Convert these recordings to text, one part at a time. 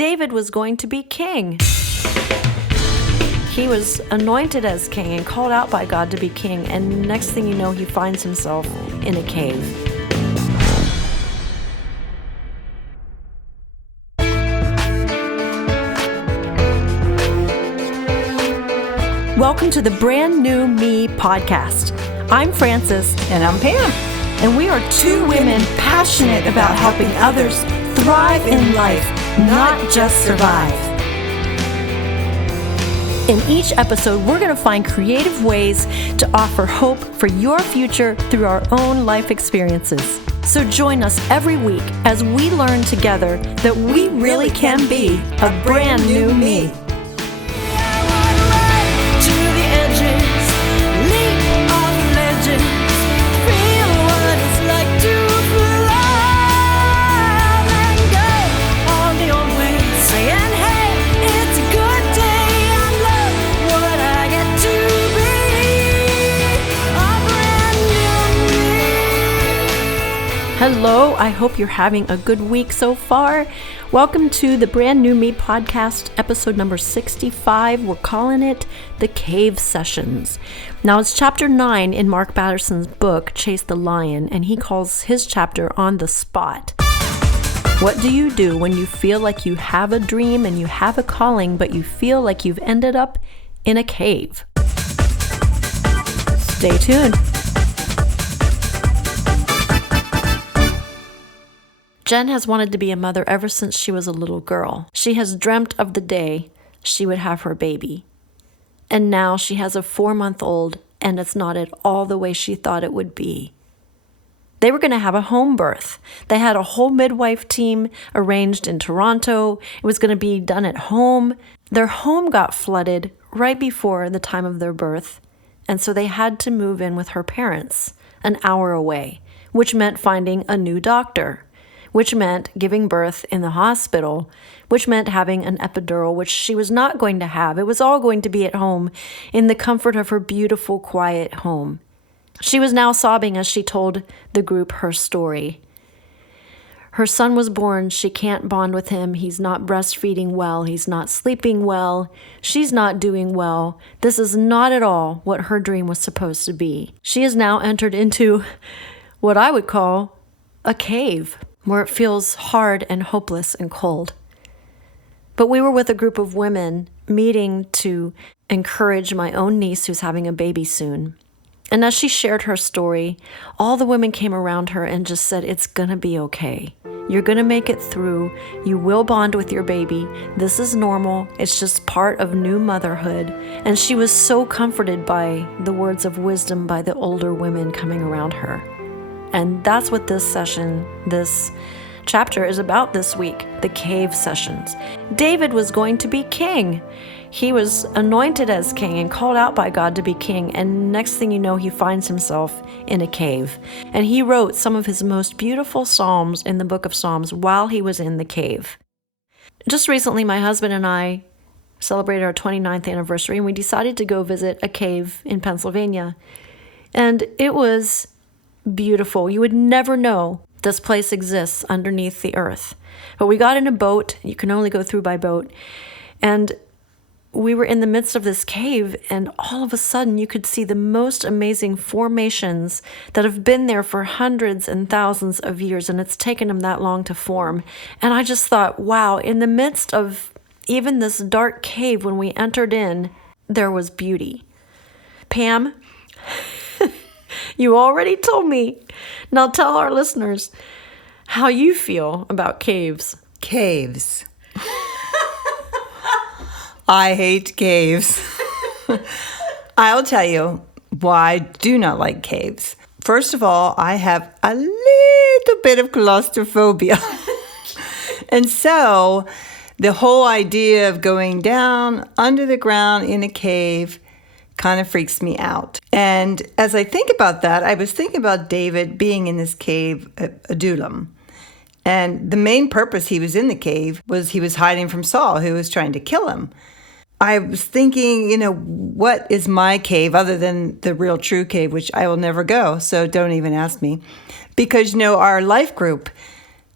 David was going to be king. He was anointed as king and called out by God to be king, and next thing you know, he finds himself in a cave. Welcome to the Brand New Me podcast. I'm Frances. And I'm Pam. And we are two women passionate about helping others thrive in life, not just survive. In each episode, we're going to find creative ways to offer hope for your future through our own life experiences. So join us every week as we learn together that we really can be a brand new me. Hello, I hope you're having a good week so far. Welcome to the Brand New Me podcast, episode number 65. We're calling it The Cave Sessions. Now, it's chapter 9 in Mark Batterson's book, Chase the Lion, and he calls his chapter On the Spot. What do you do when you feel like you have a dream and you have a calling, but you feel like you've ended up in a cave? Stay tuned. Jen has wanted to be a mother ever since she was a little girl. She has dreamt of the day she would have her baby. And now she has a 4-month-old, and it's not at all the way she thought it would be. They were going to have a home birth. They had a whole midwife team arranged in Toronto. It was going to be done at home. Their home got flooded right before the time of their birth, and so they had to move in with her parents an hour away, which meant finding a new doctor, which meant giving birth in the hospital, which meant having an epidural, which she was not going to have. It was all going to be at home in the comfort of her beautiful, quiet home. She was now sobbing as she told the group her story. Her son was born. She can't bond with him. He's not breastfeeding well. He's not sleeping well. She's not doing well. This is not at all what her dream was supposed to be. She has now entered into what I would call a cave, where it feels hard and hopeless and cold. But we were with a group of women meeting to encourage my own niece who's having a baby soon. And as she shared her story, all the women came around her and just said, "It's gonna be okay. You're gonna make it through. You will bond with your baby. This is normal. It's just part of new motherhood." And she was so comforted by the words of wisdom by the older women coming around her. And that's what this chapter is about this week, the cave sessions. David was going to be king. He was anointed as king and called out by God to be king. And next thing you know, he finds himself in a cave. And he wrote some of his most beautiful psalms in the book of Psalms while he was in the cave. Just recently, my husband and I celebrated our 29th anniversary, and we decided to go visit a cave in Pennsylvania. And it was beautiful. You would never know this place exists underneath the earth. But we got in a boat. You can only go through by boat. And we were in the midst of this cave, and all of a sudden you could see the most amazing formations that have been there for hundreds and thousands of years, and it's taken them that long to form. And I just thought, wow, in the midst of even this dark cave, when we entered in, there was beauty. Pam, you already told me. Now tell our listeners how you feel about caves. Caves. I hate caves. I'll tell you why I do not like caves. First of all, I have a little bit of claustrophobia. And so the whole idea of going down under the ground in a cave kind of freaks me out. And as I think about that, I was thinking about David being in this cave, Adullam. And the main purpose he was in the cave was he was hiding from Saul, who was trying to kill him. I was thinking, what is my cave other than the real true cave, which I will never go, so don't even ask me. Because, our life group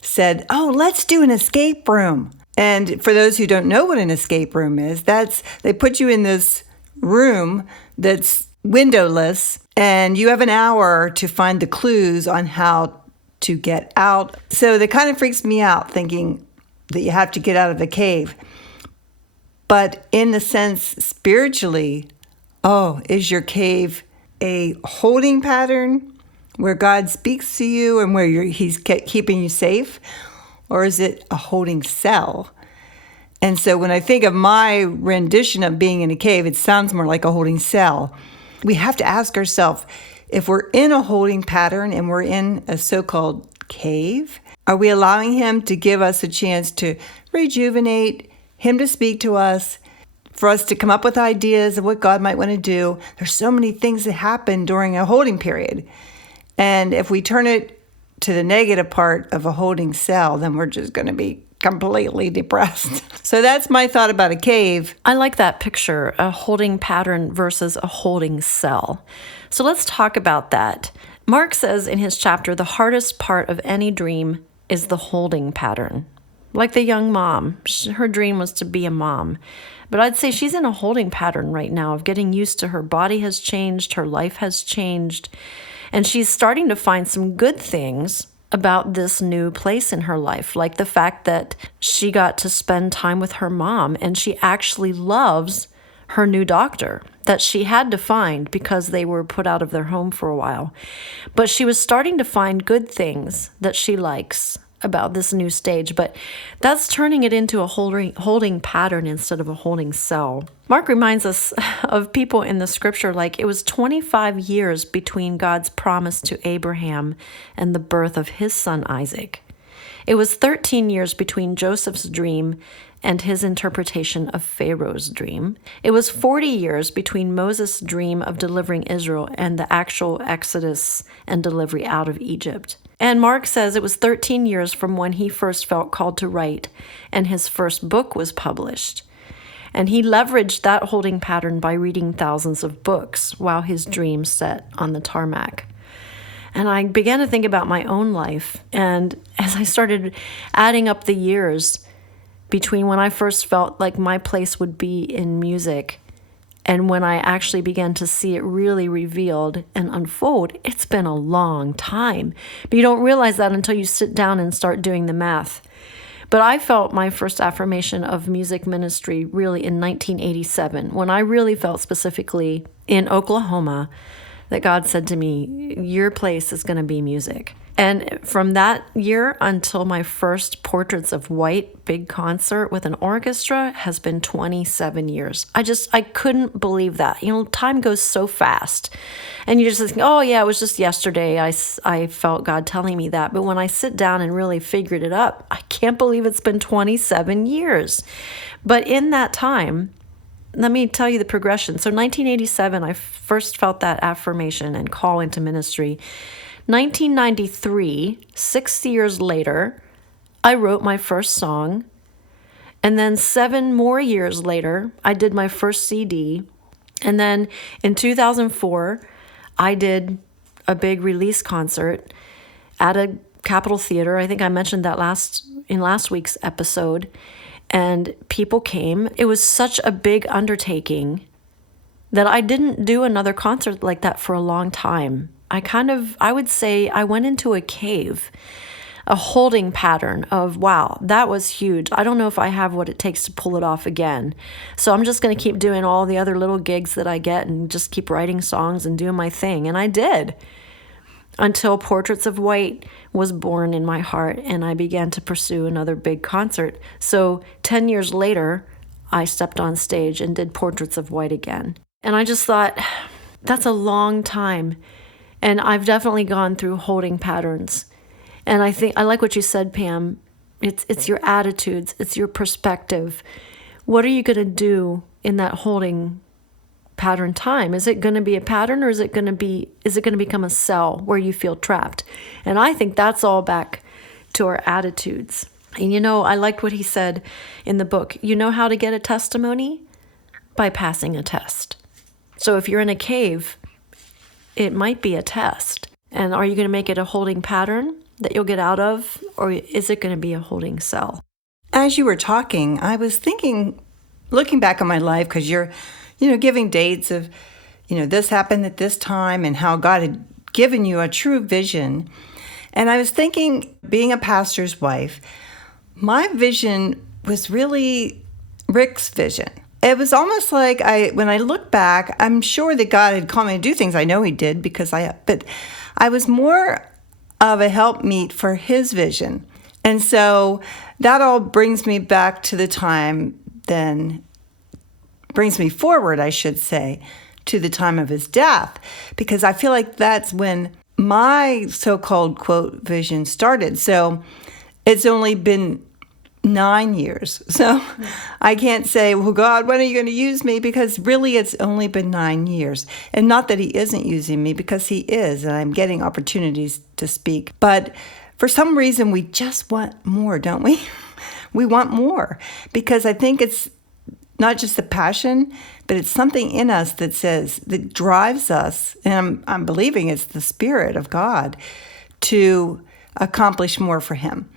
said, oh, let's do an escape room. And for those who don't know what an escape room is, they put you in this room that's windowless, and you have an hour to find the clues on how to get out. So that kind of freaks me out, thinking that you have to get out of the cave. But in a sense, spiritually, is your cave a holding pattern where God speaks to you and where he's keeping you safe? Or is it a holding cell? And so when I think of my rendition of being in a cave, it sounds more like a holding cell. We have to ask ourselves, if we're in a holding pattern and we're in a so-called cave, are we allowing him to give us a chance to rejuvenate, him to speak to us, for us to come up with ideas of what God might want to do? There's so many things that happen during a holding period. And if we turn it to the negative part of a holding cell, then we're just going to be completely depressed. So that's my thought about a cave. I like that picture, a holding pattern versus a holding cell. So let's talk about that. Mark says in his chapter, the hardest part of any dream is the holding pattern. Like the young mom, her dream was to be a mom. But I'd say she's in a holding pattern right now of getting used to her body has changed, her life has changed, and she's starting to find some good things about this new place in her life, like the fact that she got to spend time with her mom, and she actually loves her new doctor that she had to find because they were put out of their home for a while. But she was starting to find good things that she likes about this new stage, but that's turning it into a holding pattern instead of a holding cell. Mark reminds us of people in the scripture, like it was 25 years between God's promise to Abraham and the birth of his son Isaac. It was 13 years between Joseph's dream and his interpretation of Pharaoh's dream. It was 40 years between Moses' dream of delivering Israel and the actual exodus and delivery out of Egypt. And Mark says it was 13 years from when he first felt called to write and his first book was published. And he leveraged that holding pattern by reading thousands of books while his dream sat on the tarmac. And I began to think about my own life. And as I started adding up the years between when I first felt like my place would be in music and when I actually began to see it really revealed and unfold, it's been a long time. But you don't realize that until you sit down and start doing the math. But I felt my first affirmation of music ministry really in 1987, when I really felt specifically in Oklahoma that God said to me, your place is going to be music. And from that year until my first Portraits of White big concert with an orchestra has been 27 years. I couldn't believe that. You know, time goes so fast. And you just think, oh yeah, it was just yesterday I felt God telling me that. But when I sit down and really figured it up, I can't believe it's been 27 years. But in that time, let me tell you the progression. So 1987, I first felt that affirmation and call into ministry. 1993, 6 years later, I wrote my first song. And then 7 more years later, I did my first CD. And then in 2004, I did a big release concert at a Capitol Theater. I think I mentioned that in last week's episode. And people came. It was such a big undertaking that I didn't do another concert like that for a long time. I would say I went into a cave, a holding pattern of, wow, that was huge. I don't know if I have what it takes to pull it off again. So I'm just going to keep doing all the other little gigs that I get and just keep writing songs and doing my thing. And I did, until Portraits of White was born in my heart and I began to pursue another big concert. So 10 years later, I stepped on stage and did Portraits of White again. And I just thought, that's a long time. And I've definitely gone through holding patterns. And I think I like what you said, Pam. It's your attitudes, it's your perspective. What are you going to do in that holding pattern time? Is it going to be a pattern, or is it going to become a cell where you feel trapped? And I think that's all back to our attitudes. And you know, I liked what he said in the book. You know how to get a testimony? By passing a test. So if you're in a cave, it might be a test. And are you going to make it a holding pattern that you'll get out of, or is it going to be a holding cell? as you were talking, I was thinking, looking back on my life, because you're, giving dates of, this happened at this time and how God had given you a true vision. And I was thinking, being a pastor's wife, my vision was really Rick's vision. It was almost like when I look back, I'm sure that God had called me to do things. I know he did but I was more of a helpmeet for his vision. And so that all brings me back to the time brings me forward, I should say, to the time of his death, because I feel like that's when my so-called, quote, vision started. So it's only been 9 years. So I can't say, well, God, when are you going to use me? Because really it's only been 9 years. And not that he isn't using me, because he is, and I'm getting opportunities to speak. But for some reason, we just want more, don't we? We want more, because I think it's not just the passion, but it's something in us that drives us, and I'm believing it's the Spirit of God, to accomplish more for him.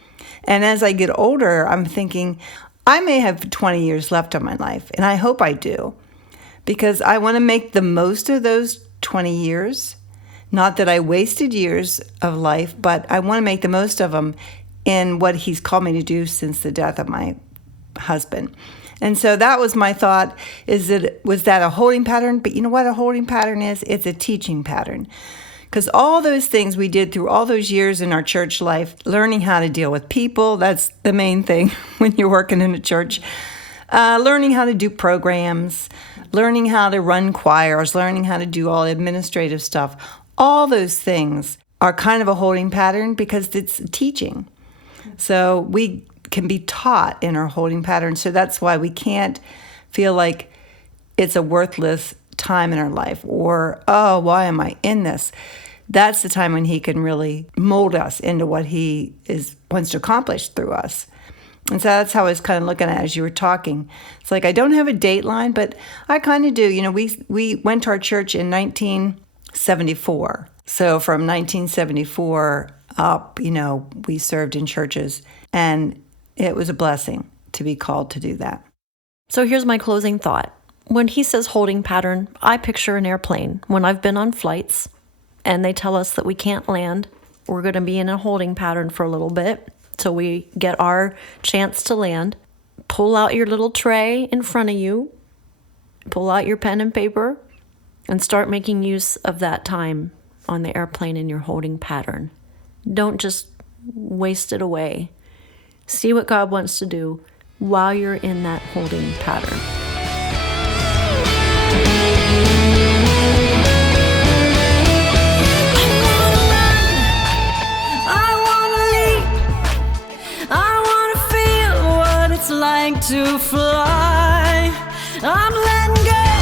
And as I get older, I'm thinking, I may have 20 years left of my life, and I hope I do, because I want to make the most of those 20 years. Not that I wasted years of life, but I want to make the most of them in what he's called me to do since the death of my husband. And so that was my thought, was that a holding pattern? But you know what a holding pattern is? It's a teaching pattern. Because all those things we did through all those years in our church life, learning how to deal with people, that's the main thing when you're working in a church. Learning how to do programs, learning how to run choirs, learning how to do all administrative stuff. All those things are kind of a holding pattern because it's teaching. So we can be taught in our holding pattern. So that's why we can't feel like it's a worthless time in our life or, oh, why am I in this? That's the time when he can really mold us into what he wants to accomplish through us. And so that's how I was kind of looking at it as you were talking. It's like I don't have a dateline, but I kind of do. We went to our church in 1974. So from 1974 up, we served in churches, and it was a blessing to be called to do that. So here's my closing thought. When he says holding pattern, I picture an airplane. When I've been on flights and they tell us that we can't land, we're going to be in a holding pattern for a little bit till we get our chance to land. Pull out your little tray in front of you, pull out your pen and paper, and start making use of that time on the airplane in your holding pattern. Don't just waste it away. See what God wants to do while you're in that holding pattern. Like to fly, I'm letting go.